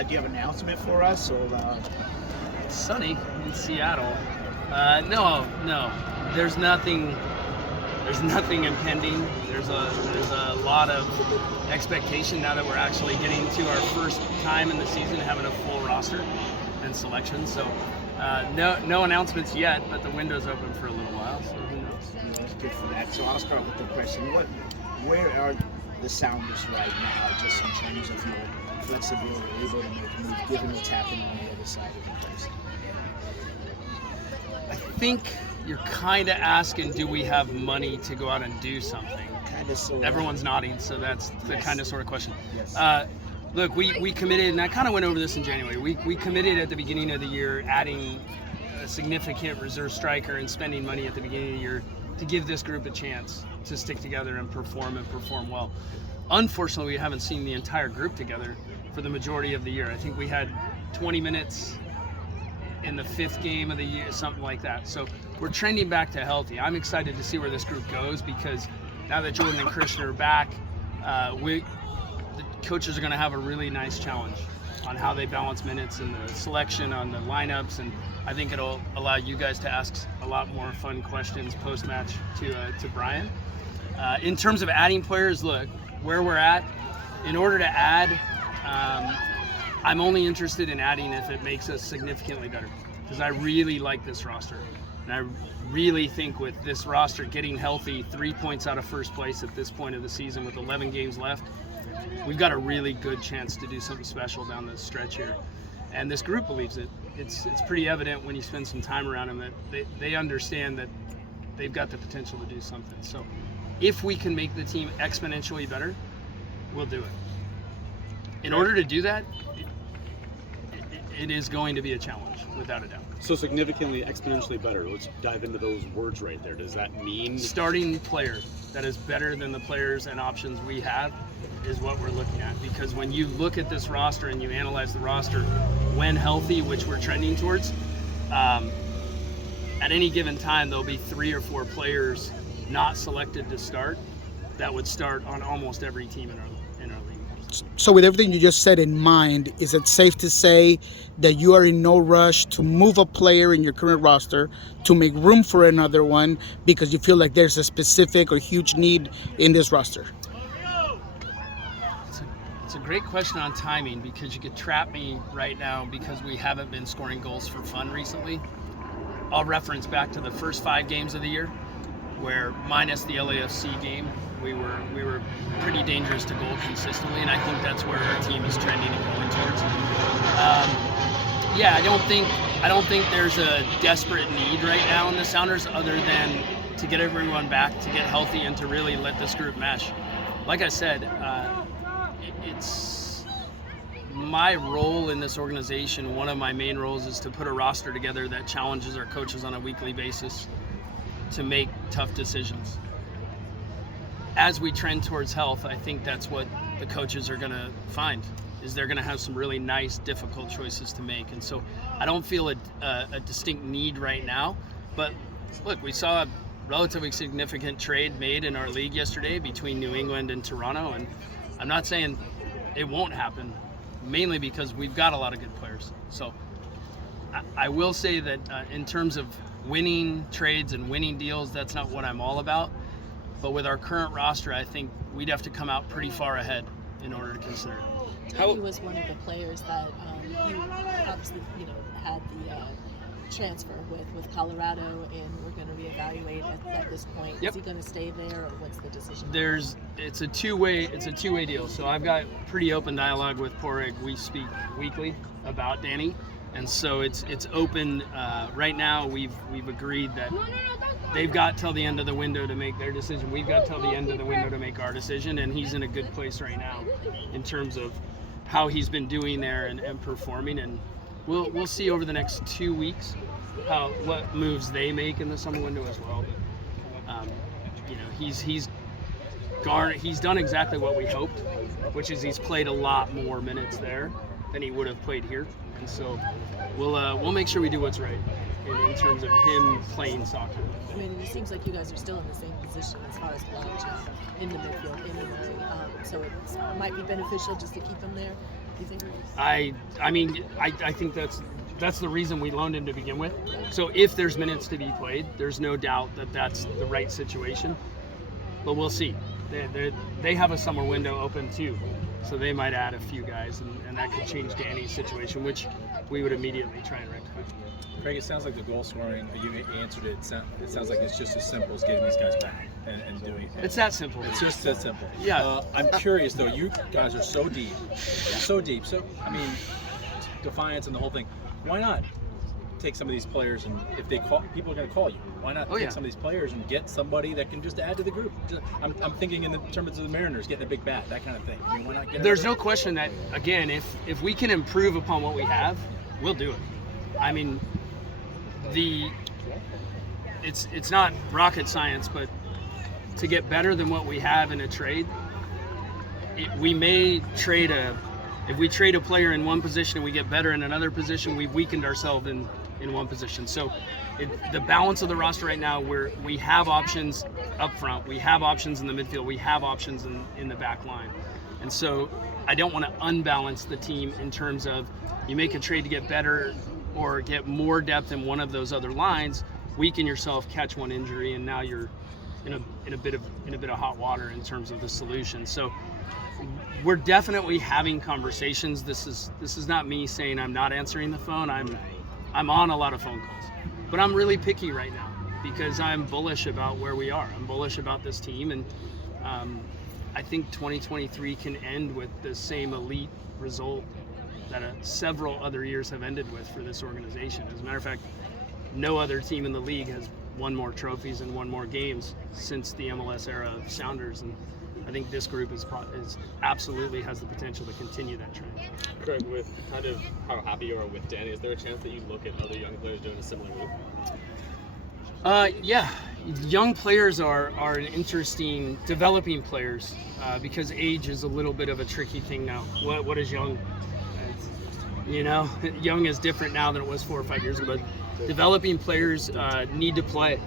Do you have an announcement for us? Or, It's sunny in Seattle. No. There's nothing impending. There's a lot of expectation now that we're actually getting to our first time in the season having a full roster and selection. So no announcements yet, but the window's open for a little while, so who knows? That's good for that. So I'll start with the question: where are the Sounders right now, just in terms of your flexibility, able to make moves, given what's happening on the other side of the place? I think you're kind of asking, do we have money to go out and do something? Kind of, sort of. Everyone's nodding, so that's the Yes. kind of sort of question. Yes. Look, we committed, and I kind of went over this in January. We committed at the beginning of the year, adding a significant reserve striker and spending money at the beginning of the year to give this group a chance to stick together and perform well. Unfortunately, we haven't seen the entire group together for the majority of the year. I think we had 20 minutes in the 5th game of the year, something like that. So we're trending back to healthy. I'm excited to see where this group goes, because now that Jordan and Christian are back, the coaches are going to have a really nice challenge on how they balance minutes and the selection on the lineups, and I think it'll allow you guys to ask a lot more fun questions post-match to Brian. In terms of adding players, look, where we're at, in order to add, I'm only interested in adding if it makes us significantly better, because I really like this roster. And I really think with this roster getting healthy, 3 points out of first place at this point of the season with 11 games left, we've got a really good chance to do something special down the stretch here. And this group believes it. It's pretty evident when you spend some time around them that they understand that they've got the potential to do something. So if we can make the team exponentially better, we'll do it. In order to do that, it is going to be a challenge, without a doubt. So significantly, exponentially better. Let's dive into those words right there. Does that mean Starting player that is better than the players and options we have is what we're looking at. Because when you look at this roster and you analyze the roster when healthy, which we're trending towards, at any given time there'll be 3 or 4 players not selected to start that would start on almost every team in our league. So with everything you just said in mind, is it safe to say that you are in no rush to move a player in your current roster to make room for another one because you feel like there's a specific or huge need in this roster? It's a great question on timing, because you could trap me right now because we haven't been scoring goals for fun recently. I'll reference back to the first 5 games of the year, where minus the LAFC game, we were pretty dangerous to goal consistently, and I think that's where our team is trending and going towards. I don't think there's a desperate need right now in the Sounders, other than to get everyone back, to get healthy, and to really let this group mesh. Like I said, it's my role in this organization. One of my main roles is to put a roster together that challenges our coaches on a weekly basis to make tough decisions. As we trend towards health, I think that's what the coaches are going to find, is they're going to have some really nice, difficult choices to make. And so I don't feel a distinct need right now. But look, we saw a relatively significant trade made in our league yesterday between New England and Toronto. And I'm not saying it won't happen, mainly because we've got a lot of good players. So I will say that in terms of winning trades and winning deals, that's not what I'm all about. But with our current roster, I think we'd have to come out pretty far ahead in order to consider it. He was one of the players that you obviously had the transfer with Colorado, and we're going to reevaluate at this point. Yep. Is he going to stay there, or what's the decision? It's a two-way deal. So I've got pretty open dialogue with Porig. We speak weekly about Danny, and so it's open. Right now, we've agreed that they've got till the end of the window to make their decision. We've got till the end of the window to make our decision, and he's in a good place right now in terms of how he's been doing there and performing. And we'll see over the next 2 weeks what moves they make in the summer window as well. He's done exactly what we hoped, which is he's played a lot more minutes there than he would have played here, and so we'll make sure we do what's right in terms of him playing soccer. I mean, it seems like you guys are still in the same position as far as blocks in the midfield anyway, so it might be beneficial just to keep him there. I think that's the reason we loaned him to begin with. So if there's minutes to be played, there's no doubt that that's the right situation. But we'll see. They have a summer window open too, so they might add a few guys, and that could change Danny's situation, which we would immediately try and rectify. Craig, it sounds like the goal scoring, you answered it. It sounds like it's just as simple as getting these guys back and doing it. It's that simple. It's just that simple. Yeah. I'm curious though. You guys are so deep, so deep. So I mean, Defiance and the whole thing. Why not take some of these players, and if they call, people are going to call you. Why not take some of these players and get somebody that can just add to the group? I'm thinking in the terms of the Mariners getting a big bat, that kind of thing. I mean, why not get? There's no question that, again, if we can improve upon what we have, we'll do it. I mean, it's not rocket science, but to get better than what we have in a trade, we may trade if we trade a player in one position and we get better in another position, we've weakened ourselves in one position. So the balance of the roster right now, we have options up front, we have options in the midfield, we have options in the back line. And so I don't want to unbalance the team in terms of you make a trade to get better or get more depth in one of those other lines, weaken yourself, catch one injury, and now you're in a bit of hot water in terms of the solution. So we're definitely having conversations. This is not me saying I'm not answering the phone. I'm on a lot of phone calls, but I'm really picky right now because I'm bullish about where we are. I'm bullish about this team, and I think 2023 can end with the same elite result that several other years have ended with for this organization. As a matter of fact, no other team in the league has won more trophies and won more games since the MLS era of Sounders, and I think this group is absolutely has the potential to continue that trend. Craig, with kind of how happy you are with Danny, is there a chance that you look at other young players doing a similar move? Yeah, young players are an interesting, developing players because age is a little bit of a tricky thing now. What is young? Young is different now than it was 4 or 5 years ago, but developing players need to play.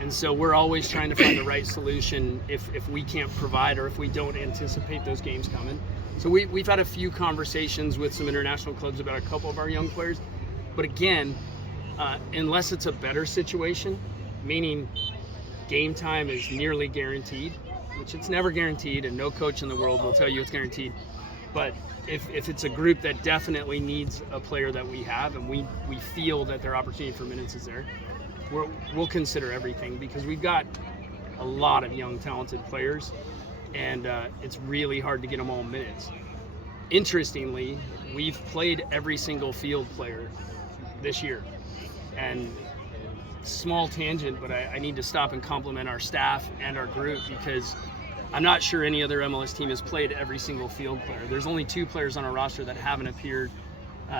And so we're always trying to find the right solution if we can't provide or if we don't anticipate those games coming. So we've had a few conversations with some international clubs about a couple of our young players. But again, unless it's a better situation, meaning game time is nearly guaranteed, which it's never guaranteed and no coach in the world will tell you it's guaranteed. But if it's a group that definitely needs a player that we have and we feel that their opportunity for minutes is there, we'll consider everything because we've got a lot of young talented players and it's really hard to get them all minutes. Interestingly, we've played every single field player this year, and small tangent, but I need to stop and compliment our staff and our group because I'm not sure any other MLS team has played every single field player. There's only 2 players on our roster that haven't appeared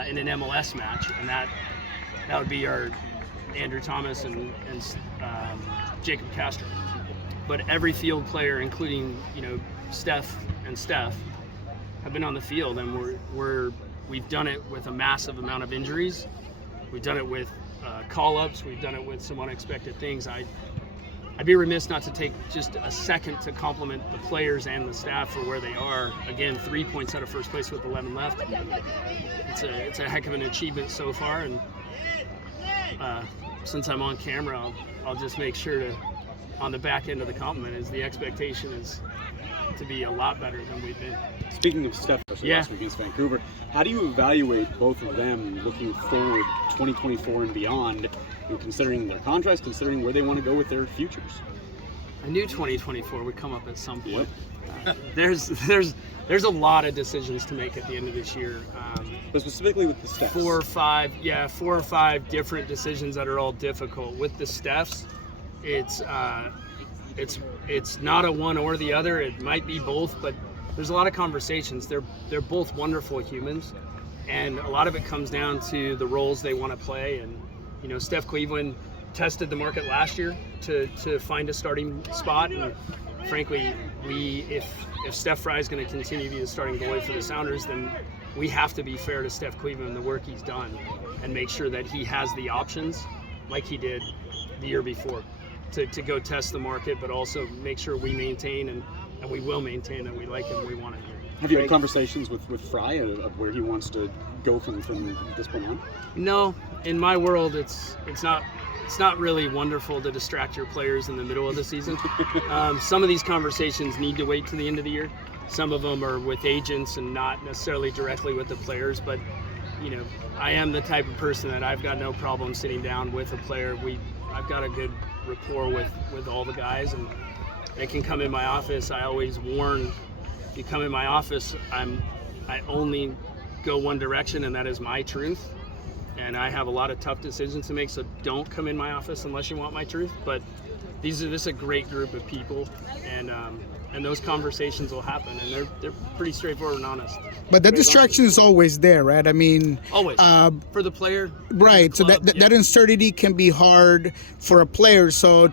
in an MLS match, and that would be our Andrew Thomas and Jacob Castro. But every field player, including Steph, have been on the field, and we've done it with a massive amount of injuries. We've done it with call-ups. We've done it with some unexpected things. I'd be remiss not to take just a second to compliment the players and the staff for where they are. Again, 3 points out of first place with 11 left. It's a heck of an achievement so far, and since I'm on camera, I'll just make sure to, on the back end of the compliment, is the expectation is to be a lot better than we've been. Speaking of Steph, last week against Vancouver, how do you evaluate both of them looking forward 2024 and beyond, considering their contracts, considering where they want to go with their futures? I knew 2024 would come up at some point. Yep. There's a lot of decisions to make at the end of this year. But specifically with the Stephs. 4 or 5 different decisions that are all difficult. With the Stephs, it's not a one or the other. It might be both, but there's a lot of conversations. They're both wonderful humans, and a lot of it comes down to the roles they want to play. And Steph Cleveland tested the market last year to find a starting spot, and frankly, if Steph Fry is going to continue to be the starting goalie for the Sounders, then we have to be fair to Steph Cleveland and the work he's done and make sure that he has the options like he did the year before to go test the market, but also make sure we maintain and we will maintain that we like him, we want him here. Have you had conversations with Fry of where he wants to go from this point on? No, in my world, it's not really wonderful to distract your players in the middle of the season. Some of these conversations need to wait to the end of the year. Some of them are with agents and not necessarily directly with the players, but you know, I am the type of person that I've got no problem sitting down with a player. I've got a good rapport with all the guys, and they can come in my office. I always warn, if you come in my office, I only go one direction, and that is my truth. And I have a lot of tough decisions to make, so don't come in my office unless you want my truth. But this is a great group of people, and those conversations will happen, and they're pretty straightforward and honest. But the distraction is always there, right? I mean, always for the player, right? For the club, so that uncertainty can be hard for a player. So,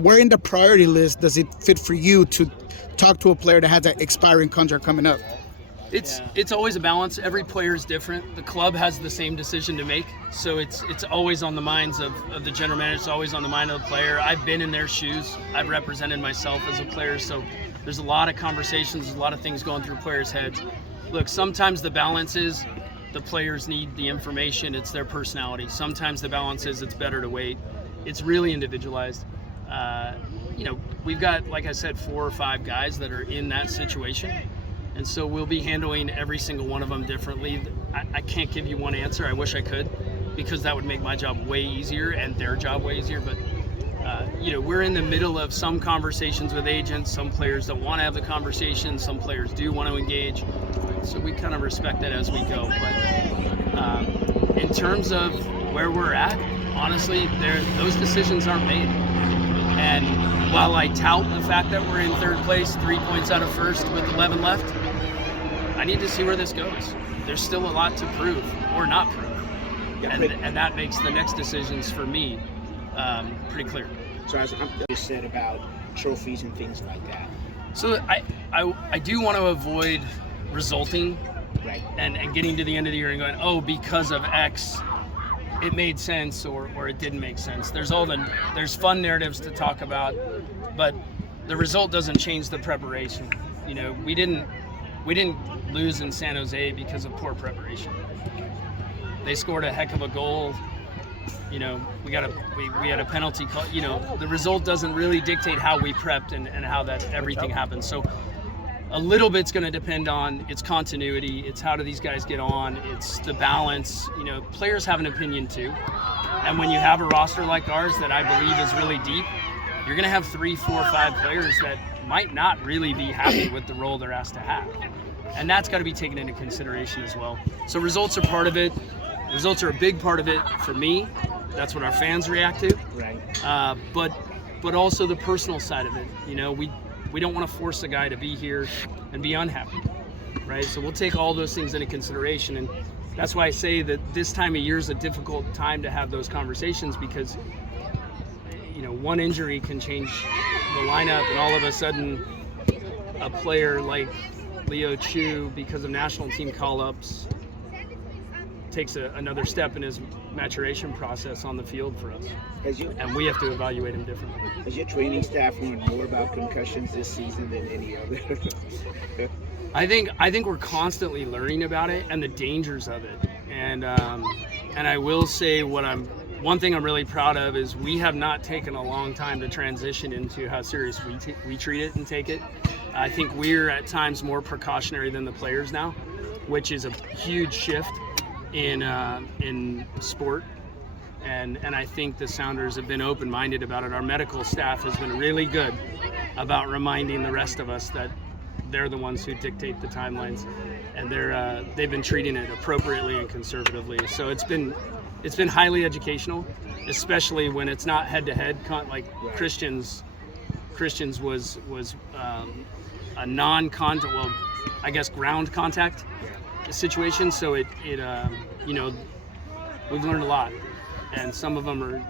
where in the priority list does it fit for you to talk to a player that has an expiring contract coming up? It's always a balance. Every player is different. The club has the same decision to make, so it's always on the minds of the general manager. It's always on the mind of the player. I've been in their shoes. I've represented myself as a player, so there's a lot of conversations, a lot of things going through players' heads. Look, sometimes the balance is the players need the information. It's their personality. Sometimes the balance is it's better to wait. It's really individualized. You know, we've got, like I said, 4 or 5 guys that are in that situation. And so we'll be handling every single one of them differently. I can't give you one answer. I wish I could, because that would make my job way easier and their job way easier. But, you know, we're in the middle of some conversations with agents. Some players don't want to have the conversation. Some players do want to engage. So we kind of respect that as we go. But in terms of where we're at, honestly, those decisions aren't made. And while I tout the fact that we're in 3rd place, 3 points out of 1st with 11 left, I need to see where this goes. There's still a lot to prove or not prove. And that makes the next decisions for me pretty clear. So as you said about trophies and things like that. So I do want to avoid resulting, right, and getting to the end of the year and going, oh, because of X, it made sense or it didn't make sense. There's fun narratives to talk about, but the result doesn't change the preparation. You know, we didn't lose in San Jose because of poor preparation. They scored a heck of a goal. You know, we had a penalty call. You know, the result doesn't really dictate how we prepped and how that everything happened. So a little bit's going to depend on its continuity. It's how do these guys get on. It's the balance. You know, players have an opinion too. And when you have a roster like ours that I believe is really deep, you're going to have 3, 4, 5 players that might not really be happy with the role they're asked to have. And that's got to be taken into consideration as well. So results are part of it. Results are a big part of it for me. That's what our fans react to. Right. But also the personal side of it. You know, we don't want to force a guy to be here and be unhappy, right? So we'll take all those things into consideration, and that's why I say that this time of year is a difficult time to have those conversations, because you know, one injury can change the lineup, and all of a sudden a player like Leo Chu, because of national team call-ups, takes another step in his maturation process on the field for us. And we have to evaluate him differently. Has your training staff learned more about concussions this season than any other? I think we're constantly learning about it and the dangers of it. And I will say one thing I'm really proud of is we have not taken a long time to transition into how serious we treat it and take it. I think we're at times more precautionary than the players now, which is a huge shift in sport. And I think the Sounders have been open-minded about it. Our medical staff has been really good about reminding the rest of us that they're the ones who dictate the timelines, and they've been treating it appropriately and conservatively. So it's been highly educational, especially when it's not head-to-head like Christian's was a non-contact, well, I guess ground contact situation. So it you know, we've learned a lot. And some of them are,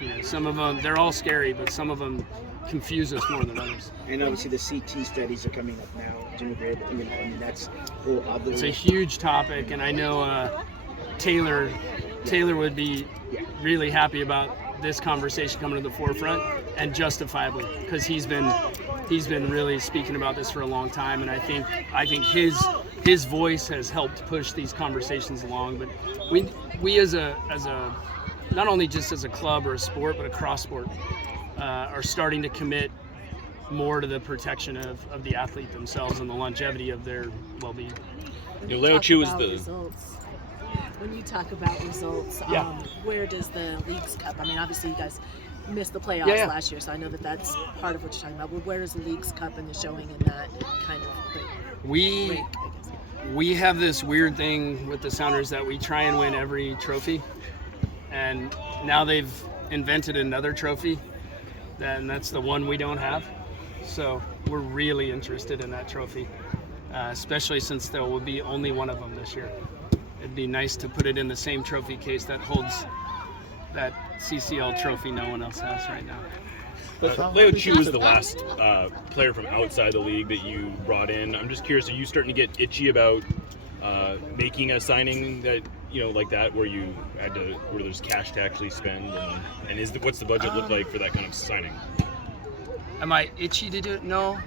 you know, they're all scary, but some of them confuse us more than others. And obviously the CT studies are coming up now. Jimmy Grable, you know, I mean, that's a whole other. It's a huge topic, and I know Taylor would be really happy about this conversation coming to the forefront, and justifiably, because he's been really speaking about this for a long time, and I think his voice has helped push these conversations along. But we as a not only just as a club or a sport, but across sport, are starting to commit more to the protection of the athlete themselves and the longevity of their well-being. Leo Chu is the results. When you talk about results, where does the Leagues Cup? I mean, obviously you guys missed the playoffs last year, so I know that's part of what you're talking about. But where is the Leagues Cup and the showing in that kind of rank, I guess? We have this weird thing with the Sounders that we try and win every trophy, and now they've invented another trophy, and that's the one we don't have. So we're really interested in that trophy, especially since there will be only one of them this year. It'd be nice to put it in the same trophy case that holds that CCL trophy no one else has right now. Leo Chu is the last player from outside the league that you brought in. I'm just curious, are you starting to get itchy about making a signing that, like that, where there's cash to actually spend, and what's the budget look like for that kind of signing? Am I itchy to do it? No.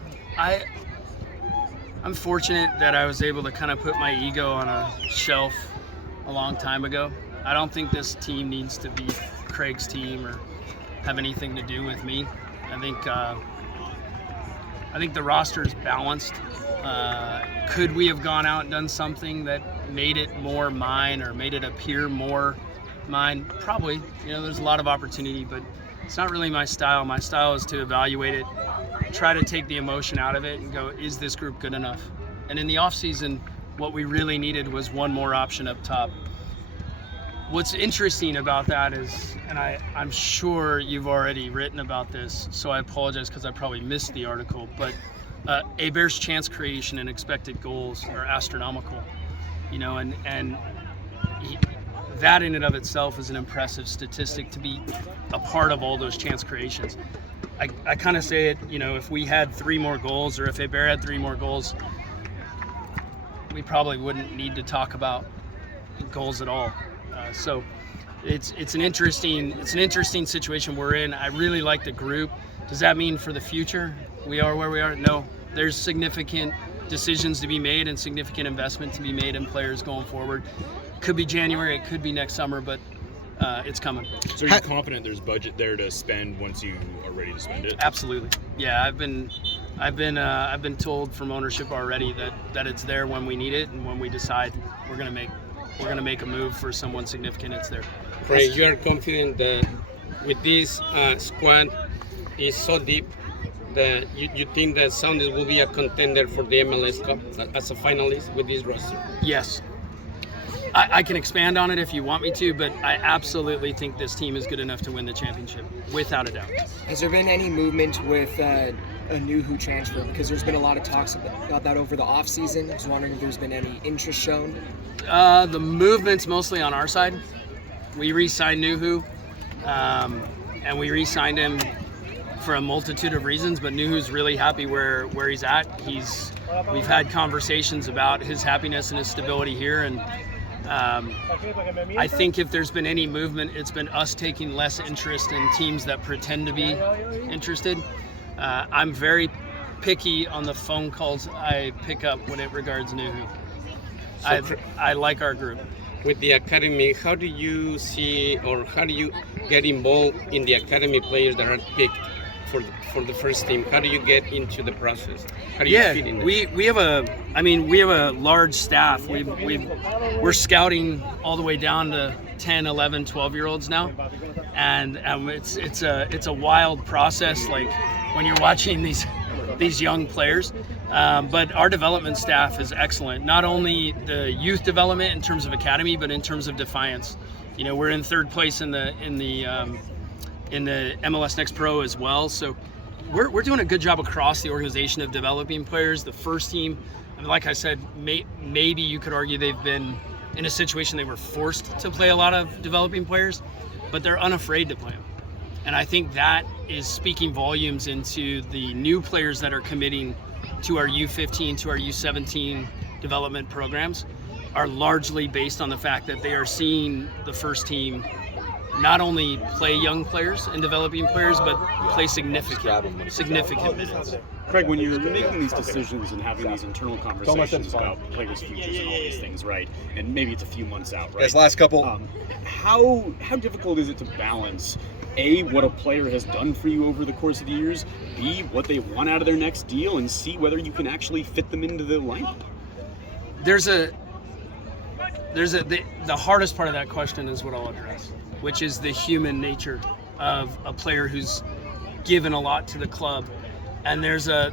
I'm fortunate that I was able to kind of put my ego on a shelf a long time ago. I don't think this team needs to be Craig's team or have anything to do with me. I think the roster is balanced. Could we have gone out and done something that made it more mine or made it appear more mine? Probably. There's a lot of opportunity, but it's not really my style. My style is to evaluate it, try to take the emotion out of it and go, is this group good enough? And in the offseason, what we really needed was one more option up top. What's interesting about that is, and I'm sure you've already written about this, so I apologize because I probably missed the article, but Waibel's chance creation and expected goals are astronomical, and that in and of itself is an impressive statistic to be a part of all those chance creations. I kind of say it, if we had 3 more goals, or if Waibel had 3 more goals, we probably wouldn't need to talk about goals at all. So it's an interesting situation we're in. I really like the group. Does that mean for the future we are where we are? No. There's significant decisions to be made and significant investment to be made in players going forward. Could be January, it could be next summer, but it's coming. So are you confident there's budget there to spend once you are ready to spend it? Absolutely. Yeah, I've been told from ownership already that it's there when we need it, and when we decide we're gonna make a move for someone significant, it's there. Craig, you are confident that with this squad is so deep that you think that Sounders will be a contender for the MLS Cup as a finalist with this roster? Yes. I can expand on it if you want me to, but I absolutely think this team is good enough to win the championship, without a doubt. Has there been any movement with a Nuhu transfer? Because there's been a lot of talks about that over the offseason. I was wondering if there's been any interest shown. The movement's mostly on our side. We re-signed Nuhu, and we re-signed him for a multitude of reasons, but Nuhu's really happy where he's at. We've had conversations about his happiness and his stability here, and I think if there's been any movement, it's been us taking less interest in teams that pretend to be interested. I'm very picky on the phone calls I pick up when it regards Nuhu. I like our group. With the academy, how do you see, or how do you get involved in the academy players that are picked for the first team? How do you get into the process? How do you fit in there? we have a large staff. We're scouting all the way down to 10, 11, 12-year-olds now, and it's a wild process. Like when you're watching these young players. But our development staff is excellent. Not only the youth development in terms of academy, but in terms of Defiance. We're in 3rd place in the MLS Next Pro as well. So we're doing a good job across the organization of developing players. The first team, like I said, maybe you could argue they've been in a situation they were forced to play a lot of developing players, but they're unafraid to play them. And I think that is speaking volumes into the new players that are committing to our U15, to our U17 development programs, are largely based on the fact that they are seeing the first team not only play young players and developing players, but play significant minutes. Craig, when you're making these decisions and having these internal conversations about players' futures and all these things, right? And maybe it's a few months out, right? This last couple. How difficult is it to balance A, what a player has done for you over the course of the years, B, what they want out of their next deal, and C, whether you can actually fit them into the lineup? The hardest part of that question is what I'll address, which is the human nature of a player who's given a lot to the club. And there's a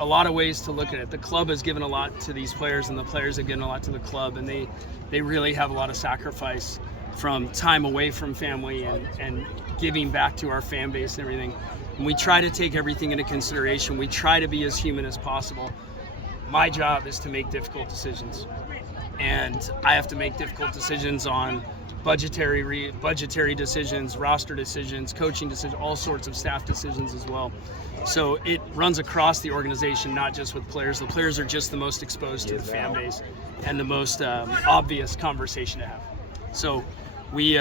lot of ways to look at it. The club has given a lot to these players, and the players have given a lot to the club, and they really have a lot of sacrifice from time away from family and giving back to our fan base and everything. And we try to take everything into consideration. We try to be as human as possible. My job is to make difficult decisions, and I have to make difficult decisions on budgetary decisions, roster decisions, coaching decisions, all sorts of staff decisions as well. So it runs across the organization, not just with players. The players are just the most exposed to the fan base and the most obvious conversation to have. So we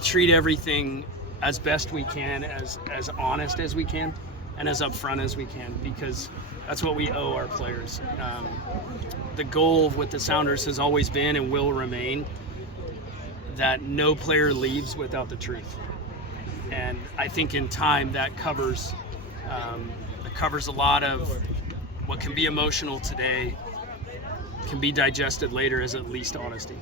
treat everything as best we can, as honest as we can, and as upfront as we can, because that's what we owe our players. The goal with the Sounders has always been and will remain that no player leaves without the truth. And I think in time that covers a lot of what can be emotional today, can be digested later as at least honesty.